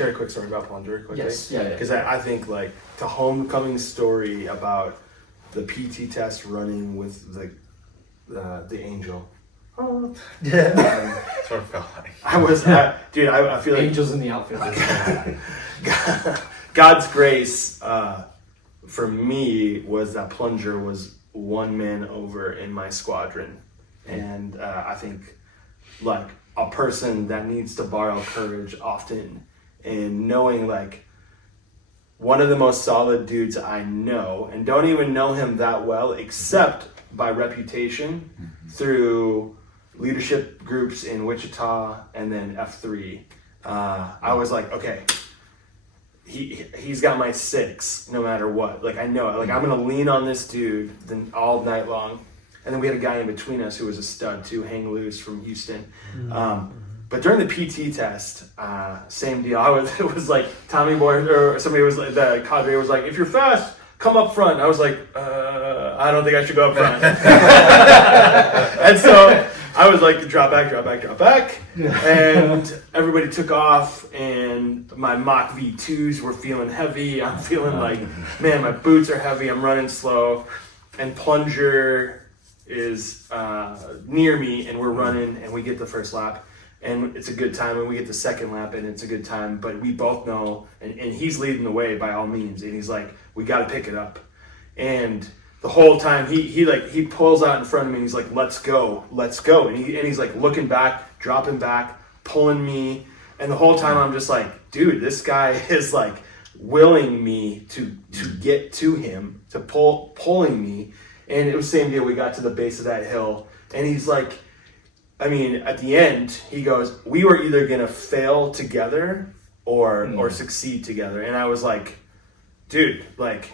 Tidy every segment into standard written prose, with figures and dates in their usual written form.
share a quick story about plunger quickly? Yes, yeah. Because I think like the homecoming story about the PT test running with the angel. Oh. Yeah. That's what it felt like. I feel like angels in the outfield. God's grace for me was that plunger was one man over in my squadron, and I think like a person that needs to borrow courage often, and knowing like one of the most solid dudes I know, and don't even know him that well except by reputation through leadership groups in Wichita and then F3. I was like, okay, he's got my 6 no matter what. Like I know it. Like I'm gonna lean on this dude then all night long. And then we had a guy in between us who was a stud too, Hang Loose from Houston. But during the PT test, same deal. It was like Tommy Boy or somebody was like, the cadre was like, if you're fast, come up front. I was like, I don't think I should go up front. And so I was like, drop back. And everybody took off, and my Mach V2s were feeling heavy. I'm feeling like, man, my boots are heavy. I'm running slow. And plunger is near me, and we're running, and we get the first lap. And it's a good time, and we get the second lap, and it's a good time. But we both know, and he's leading the way by all means. And he's like, we got to pick it up. And the whole time he pulls out in front of me, and he's like, let's go. And he's like looking back, dropping back, pulling me. And the whole time I'm just like, dude, this guy is like willing me to get to him, to pulling me. And it was the same deal. We got to the base of that hill, and he's like, I mean, at the end, he goes, we were either going to fail together or succeed together. And I was like, dude, like,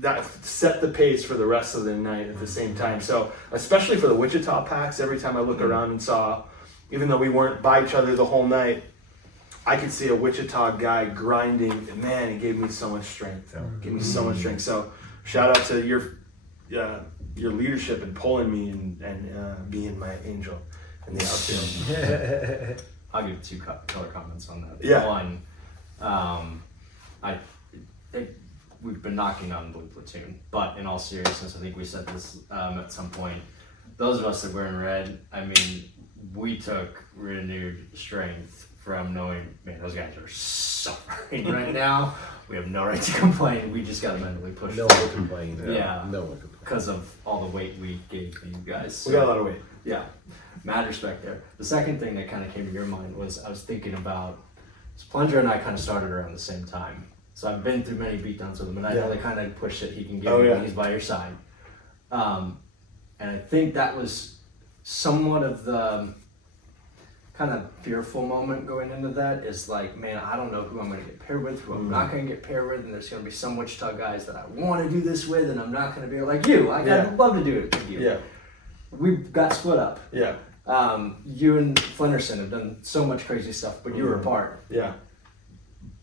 that set the pace for the rest of the night at the same time. So, especially for the Wichita packs, every time I look around and saw, even though we weren't by each other the whole night, I could see a Wichita guy grinding. And man, it gave me so much strength. So, shout out to your leadership and pulling me and being my angel in the outfield. I'll give 2 color comments on that. Yeah. One, we've been knocking on Blue Platoon, but in all seriousness, I think we said this at some point. Those of us that were in red, I mean, we took renewed strength from knowing, man, those guys are suffering right now. We have no right to complain. We just got to mentally push. No one complained. Yeah. No one complained. Because of all the weight we gave you guys. We got a lot of weight. Yeah. Mad respect there. The second thing that kind of came to your mind was I was thinking about, Plunger and I kind of started around the same time. So I've been through many beatdowns with him, and I know the kind of push that he can give you when he's by your side. And I think that was somewhat of the kind of fearful moment going into that is like, man, I don't know who I'm going to get paired with, who I'm not going to get paired with, and there's going to be some Wichita guys that I want to do this with, and I'm not going to be like you. I'd love to do it with you. Yeah. We got split up. Yeah. You and Flenderson have done so much crazy stuff, but you were apart. Yeah.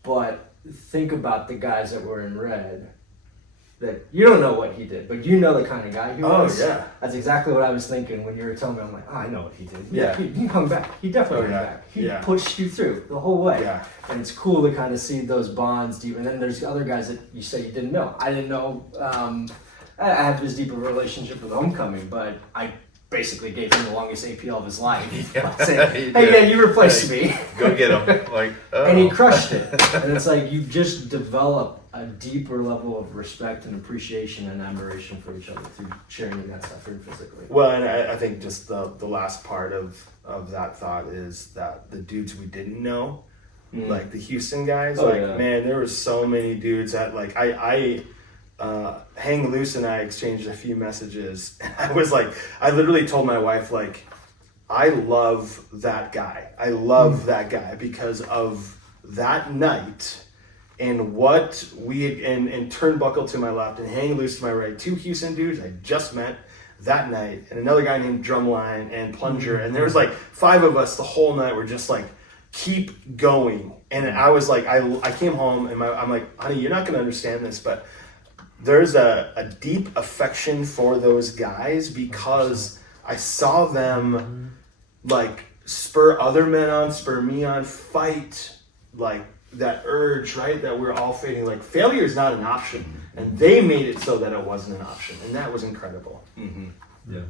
But think about the guys that were in red that you don't know what he did, but you know the kind of guy he was. Oh, yeah. That's exactly what I was thinking when you were telling me. I'm like, I know what he did. Yeah. He hung back. He definitely hung back. He pushed you through the whole way. Yeah. And it's cool to kind of see those bonds deep. And then there's other guys that you say you didn't know. I didn't know. I have this deeper relationship with Homecoming, but I basically gave him the longest APL of his life. Saying, hey, you replaced me. Go get him. Like, And he crushed it. And it's like you just develop a deeper level of respect and appreciation and admiration for each other through sharing in that stuff physically. Well, and I think just the last part of that thought is that the dudes we didn't know, like the Houston guys, man, there was so many dudes that like I Hang Loose and I exchanged a few messages. And I was like, I literally told my wife, like, I love that guy. I love that guy because of that night and what we, and Turnbuckle to my left and Hang Loose to my right. 2 Houston dudes I just met that night, and another guy named Drumline and Plunger. And there was like 5 of us the whole night. We're just like, keep going. And I was like, I came home and I'm like, honey, you're not going to understand this, but there's a deep affection for those guys because I saw them like spur other men on, spur me on, fight like that urge, right? That we're all fading. Like failure is not an option, and they made it so that it wasn't an option, and that was incredible. Mm-hmm. Yeah.